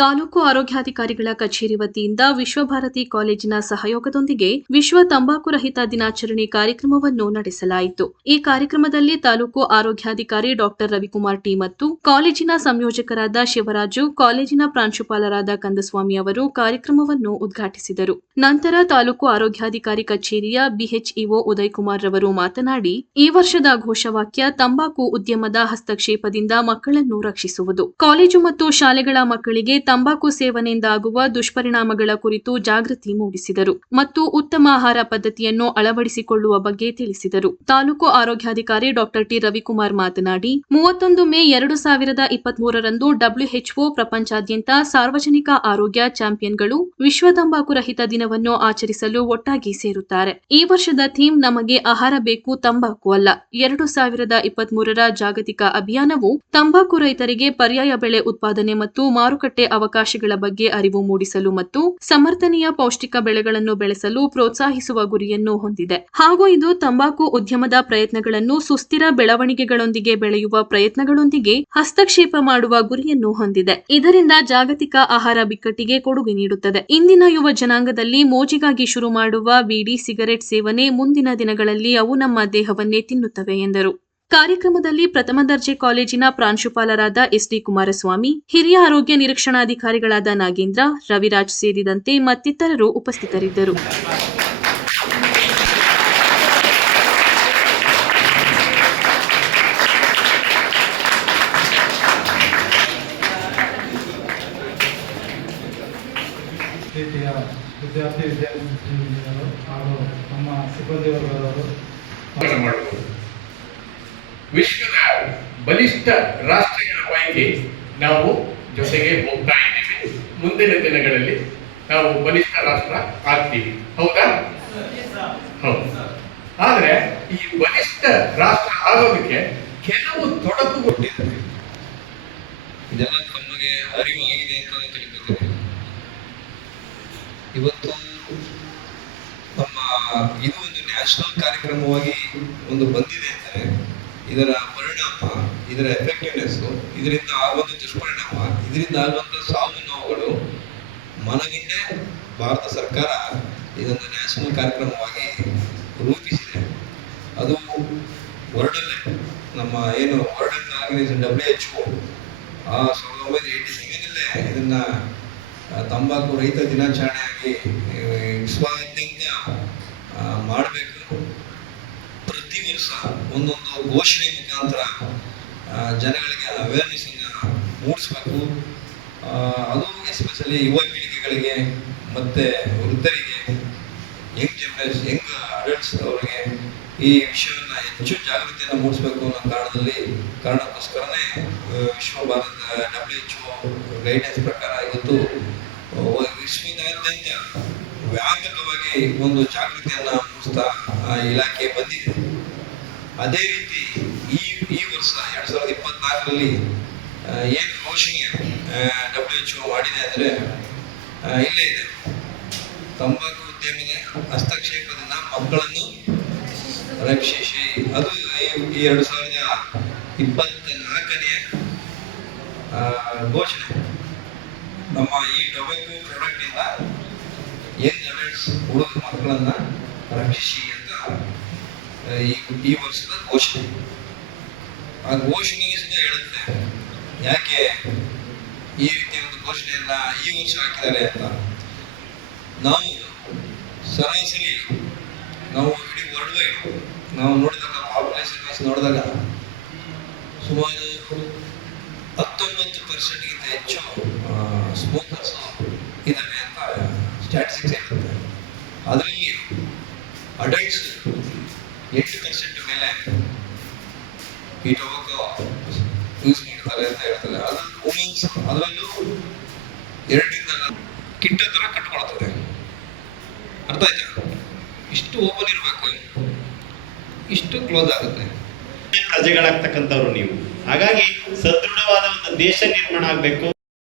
ತಾಲೂಕು ಆರೋಗ್ಯಾಧಿಕಾರಿಗಳ ಕಚೇರಿ ವತಿಯಿಂದ ವಿಶ್ವಭಾರತಿ ಕಾಲೇಜಿನ ಸಹಯೋಗದೊಂದಿಗೆ ವಿಶ್ವ ತಂಬಾಕು ರಹಿತ ದಿನಾಚರಣೆ ಕಾರ್ಯಕ್ರಮವನ್ನು ನಡೆಸಲಾಯಿತು. ಈ ಕಾರ್ಯಕ್ರಮದಲ್ಲಿ ತಾಲೂಕು ಆರೋಗ್ಯಾಧಿಕಾರಿ ಡಾಕ್ಟರ್ ರವಿಕುಮಾರ್ ಟಿ ಮತ್ತು ಕಾಲೇಜಿನ ಸಂಯೋಜಕರಾದ ಶಿವರಾಜು, ಕಾಲೇಜಿನ ಪ್ರಾಂಶುಪಾಲರಾದ ಕಂದಸ್ವಾಮಿ ಅವರು ಕಾರ್ಯಕ್ರಮವನ್ನು ಉದ್ಘಾಟಿಸಿದರು. ನಂತರ ತಾಲೂಕು ಆರೋಗ್ಯಾಧಿಕಾರಿ ಕಚೇರಿಯ ಬಿಎಚ್ಇಒ ಉದಯ್ ಕುಮಾರ್ ರವರು ಮಾತನಾಡಿ, ಈ ವರ್ಷದ ಘೋಷವಾಕ್ಯ ತಂಬಾಕು ಉದ್ಯಮದ ಹಸ್ತಕ್ಷೇಪದಿಂದ ಮಕ್ಕಳನ್ನು ರಕ್ಷಿಸುವುದು. ಕಾಲೇಜು ಮತ್ತು ಶಾಲೆಗಳ ಮಕ್ಕಳಿಗೆ ತಂಬಾಕು ಸೇವನೆಯಿಂದ ಆಗುವ ದುಷ್ಪರಿಣಾಮಗಳ ಕುರಿತು ಜಾಗೃತಿ ಮೂಡಿಸಿದರು ಮತ್ತು ಉತ್ತಮ ಆಹಾರ ಪದ್ಧತಿಯನ್ನು ಅಳವಡಿಸಿಕೊಳ್ಳುವ ಬಗ್ಗೆ ತಿಳಿಸಿದರು. ತಾಲೂಕು ಆರೋಗ್ಯಾಧಿಕಾರಿ ಡಾಕ್ಟರ್ ಟಿ ರವಿಕುಮಾರ್ ಮಾತನಾಡಿ, ಮೂವತ್ತೊಂದು ಮೇ ಎರಡು ಸಾವಿರದ ಇಪ್ಪತ್ಮೂರರಂದು ಡಬ್ಲ್ಯೂಎಚ್ಒ ಪ್ರಪಂಚಾದ್ಯಂತ ಸಾರ್ವಜನಿಕ ಆರೋಗ್ಯ ಚಾಂಪಿಯನ್ಗಳು ವಿಶ್ವ ತಂಬಾಕು ರಹಿತ ದಿನವನ್ನು ಆಚರಿಸಲು ಒಟ್ಟಾಗಿ ಸೇರುತ್ತಾರೆ. ಈ ವರ್ಷದ ಥೀಮ್ ನಮಗೆ ಆಹಾರ ಬೇಕು, ತಂಬಾಕು ಅಲ್ಲ. ಎರಡು ಸಾವಿರದ ಇಪ್ಪತ್ಮೂರರ ಜಾಗತಿಕ ಅಭಿಯಾನವು ತಂಬಾಕು ರೈತರಿಗೆ ಪರ್ಯಾಯ ಬೆಳೆ ಉತ್ಪಾದನೆ ಮತ್ತು ಮಾರುಕಟ್ಟೆ ಅವಕಾಶಗಳ ಬಗ್ಗೆ ಅರಿವು ಮೂಡಿಸಲು ಮತ್ತು ಸಮರ್ಥನೀಯ ಪೌಷ್ಟಿಕ ಬೆಳೆಗಳನ್ನು ಬೆಳೆಸಲು ಪ್ರೋತ್ಸಾಹಿಸುವ ಗುರಿಯನ್ನು ಹೊಂದಿದೆ. ಹಾಗೂ ಇದು ತಂಬಾಕು ಉದ್ಯಮದ ಪ್ರಯತ್ನಗಳನ್ನು ಸುಸ್ಥಿರ ಬೆಳವಣಿಗೆಗಳೊಂದಿಗೆ ಬೆಳೆಯುವ ಪ್ರಯತ್ನಗಳೊಂದಿಗೆ ಹಸ್ತಕ್ಷೇಪ ಮಾಡುವ ಗುರಿಯನ್ನು ಹೊಂದಿದೆ. ಇದರಿಂದ ಜಾಗತಿಕ ಆಹಾರ ಬಿಕ್ಕಟ್ಟಿಗೆ ಕೊಡುಗೆ ನೀಡುತ್ತದೆ. ಇಂದಿನ ಯುವ ಜನಾಂಗದಲ್ಲಿ ಮೋಜಿಗಾಗಿ ಶುರು ಮಾಡುವ ಬೀಡಿ ಸಿಗರೆಟ್ ಸೇವನೆ ಮುಂದಿನ ದಿನಗಳಲ್ಲಿ ಅವು ನಮ್ಮ ದೇಹವನ್ನೇ ತಿನ್ನುತ್ತವೆ ಎಂದರು. ಕಾರ್ಯಕ್ರಮದಲ್ಲಿ ಪ್ರಥಮ ದರ್ಜೆ ಕಾಲೇಜಿನ ಪ್ರಾಂಶುಪಾಲರಾದ ಎಸ್ಡಿ ಕುಮಾರಸ್ವಾಮಿ, ಹಿರಿಯ ಆರೋಗ್ಯ ನಿರೀಕ್ಷಣಾಧಿಕಾರಿಗಳಾದ ನಾಗೇಂದ್ರ, ರವಿರಾಜ್ ಸೇರಿದಂತೆ ಮತ್ತಿತರರು ಉಪಸ್ಥಿತರಿದ್ದರು. ವಿದ್ಯಾರ್ಥಿ ವಿದ್ಯಾರ್ಥಿ ಹಾಗೂ ನಮ್ಮ ಸಿಬ್ಬಂದಿ ವರ್ಗದವರು ಬಲಿಷ್ಠ ರಾಷ್ಟ್ರಗಳ ಪೈಕಿ ನಾವು ಜೊತೆಗೆ ಹೋಗ್ತಾ ಇದ್ದೀವಿ. ಮುಂದಿನ ದಿನಗಳಲ್ಲಿ ನಾವು ಬಲಿಷ್ಠ ರಾಷ್ಟ್ರ ಆಗ್ತೀವಿ. ಹೌದಾ? ಹೌದು. ಆದ್ರೆ ಈ ಬಲಿಷ್ಠ ರಾಷ್ಟ್ರ ಆಗೋದಕ್ಕೆ ಕೆಲವು ತೊಡಕು ಕೊಟ್ಟಿದ್ದಾರೆ ಇದೆಲ್ಲ ತಮಗೆ ಅರಿವು ಆಗಿದೆ ಅಂತ ತಿಳಿದಿದ್ದಾರೆ ಇವತ್ತು ನಮ್ಮ ಇದು ಒಂದು ನ್ಯಾಷನಲ್ ಕಾರ್ಯಕ್ರಮವಾಗಿ ಒಂದು ಬಂದಿದೆ ಅಂದರೆ ಇದರ ಪರಿಣಾಮ, ಇದರ ಎಫೆಕ್ಟಿವ್ನೆಸ್ ಇದರಿಂದ ಆಗುವಂಥ ದುಷ್ಪರಿಣಾಮ, ಇದರಿಂದ ಆಗುವಂಥ ಸಾವು ನೋವುಗಳು ಮನಗಿಂಡೆ ಭಾರತ ಸರ್ಕಾರ ಇದೊಂದು ನ್ಯಾಷನಲ್ ಕಾರ್ಯಕ್ರಮವಾಗಿ ರೂಪಿಸಿದೆ. ಅದು ವರ್ಲ್ಡಲ್ಲೇ ನಮ್ಮ ಏನು world organisation W H O ಆ ಸಾವಿರದ ಒಂಬೈನೂರ ಏಯ್ಟಿ ಸೆವೆನಲ್ಲೇ ಇದನ್ನ ತಂಬಾಕು ರೈತ ದಿನಾಚರಣೆಯಾಗಿ ವಿಶ್ವಾದ್ಯಂತ ಮಾಡಬೇಕು. ಪ್ರತಿ ವರ್ಷ ಒಂದೊಂದು ಘೋಷಣೆ ಮುಖಾಂತರ ಜನಗಳಿಗೆ ಅವೇರ್ನೆಸ್ ಅನ್ನ ಮೂಡಿಸ್ಬೇಕು. ಅದು ಎಸ್ಪೆಷಲಿ ಯುವ ಪೀಳಿಗೆಗಳಿಗೆ ಮತ್ತೆ ವೃದ್ಧರಿಗೆ ಯಂಗ್ ಜನರೇಷನ್ ಯಂಗ್ ಅಡಲ್ಟ್ಸ್ ಅವರಿಗೆ ಈ ವಿಷಯವನ್ನ ಹೆಚ್ಚು ಜಾಗೃತಿಯನ್ನು ಮೂಡಿಸಬೇಕು ಅನ್ನೋ ಕಾರಣದಲ್ಲಿ, ಕಾರಣಕ್ಕೋಸ್ಕರನೇ ವಿಶ್ವ ಭಾರತ ಡಬ್ಲ್ಯೂ ಎಚ್ ಗೈಡೆನ್ಸ್ ಪ್ರಕಾರ ಇವತ್ತು ವಿಶ್ವದಾದ್ಯಂತ ವ್ಯಾಪಕವಾಗಿ ಒಂದು ಜಾಗೃತಿಯನ್ನ ಮೂಡಿಸ್ತಾ ಇಲಾಖೆ ಬಂದಿದೆ. ಅದೇ ರೀತಿ ಈ ಈ ವರ್ಷ ಎರಡ್ ಸಾವಿರದ ಇಪ್ಪತ್ನಾಲ್ಕರಲ್ಲಿ ಏನು ಘೋಷಣೆ ಡಬ್ಲ್ಯೂ ಎಚ್ ಮಾಡಿದೆ ಅಂದರೆ ಇಲ್ಲೇ ಇದೆ. ತಂಬಾಕು ಉದ್ಯಮದ ಹಸ್ತಕ್ಷೇಪದಿಂದ ಮಕ್ಕಳನ್ನು ರಕ್ಷಿಸಿ. ಅದು ಈ- ಎರಡು ಸಾವಿರದ ಇಪ್ಪತ್ತ ನಾಲ್ಕನೆಯ ಘೋಷಣೆ. ನಮ್ಮ ಈ ಟೊಬ್ಯಾಕೋ ಪ್ರಾಡಕ್ಟ್ ಇಂದ ಏನ್ ಅಡಲ್ಟ್ಸ್ ಹುಡುಗ ಮಕ್ಕಳನ್ನು ರಕ್ಷಿಸಿ ಅಂತ ಈ ಈ ವರ್ಷದ ಘೋಷಣೆ. ಆ ಘೋಷಣೆ ಹೇಳುತ್ತೆ. ಯಾಕೆ ಈ ರೀತಿಯ ಒಂದು ಘೋಷಣೆಯನ್ನ ಈ ವರ್ಷ ಹಾಕಿದ್ದಾರೆ ಅಂತ? ನಾವು ಸರಾಸರಿ ನಾವು ಇಡೀ ವರ್ಲ್ಡ್ ವೈಡ್ ನಾವು ನೋಡಿದಾಗ ಪಾಪ್ಯುಲೇಷನ್ ವೈಸ್ ನೋಡಿದಾಗ ಸುಮಾರು ಹತ್ತೊಂಬತ್ತು ಪರ್ಸೆಂಟ್ಗಿಂತ ಹೆಚ್ಚು ಸ್ಮೋಕರ್ಸ್ ಇದ್ದಾರೆ ಅಂತ ಸ್ಟ್ಯಾಟಿಸ್ಟಿಕ್ಸ್ ಹೇಳುತ್ತೆ. ಅದರಲ್ಲಿ ಅಡಲ್ಟ್ಸ್ ಎಂಟು ಪರ್ಸೆಂಟ್ ಮೇಲೆ ಈ ಟೊಬಾಕೋ ಯೂಸ್ ಮಾಡ್ತಾರೆ ಅಂತ ಹೇಳ್ತಾರೆ ಅದು ವುಮೆನ್ಸ್ ಅದರಲ್ಲೂ ಎರಡರಿಂದ ಕಿಟ್ಟ ತರ ಕಟ್ಕೊಳ್ತದೆ ಅರ್ಥ ಆಯ್ತಾ ಇಷ್ಟು ಓಪನ್ ಇರಬೇಕು ಇಷ್ಟು ಕ್ಲೋಸ್ ಆಗುತ್ತೆ ಪ್ರಜೆಗಳಾಗ್ತಕ್ಕಂಥವ್ರು ನೀವು. ಹಾಗಾಗಿ ಸದೃಢವಾದ ಒಂದು ದೇಶ ನಿರ್ಮಾಣ ಆಗಬೇಕು.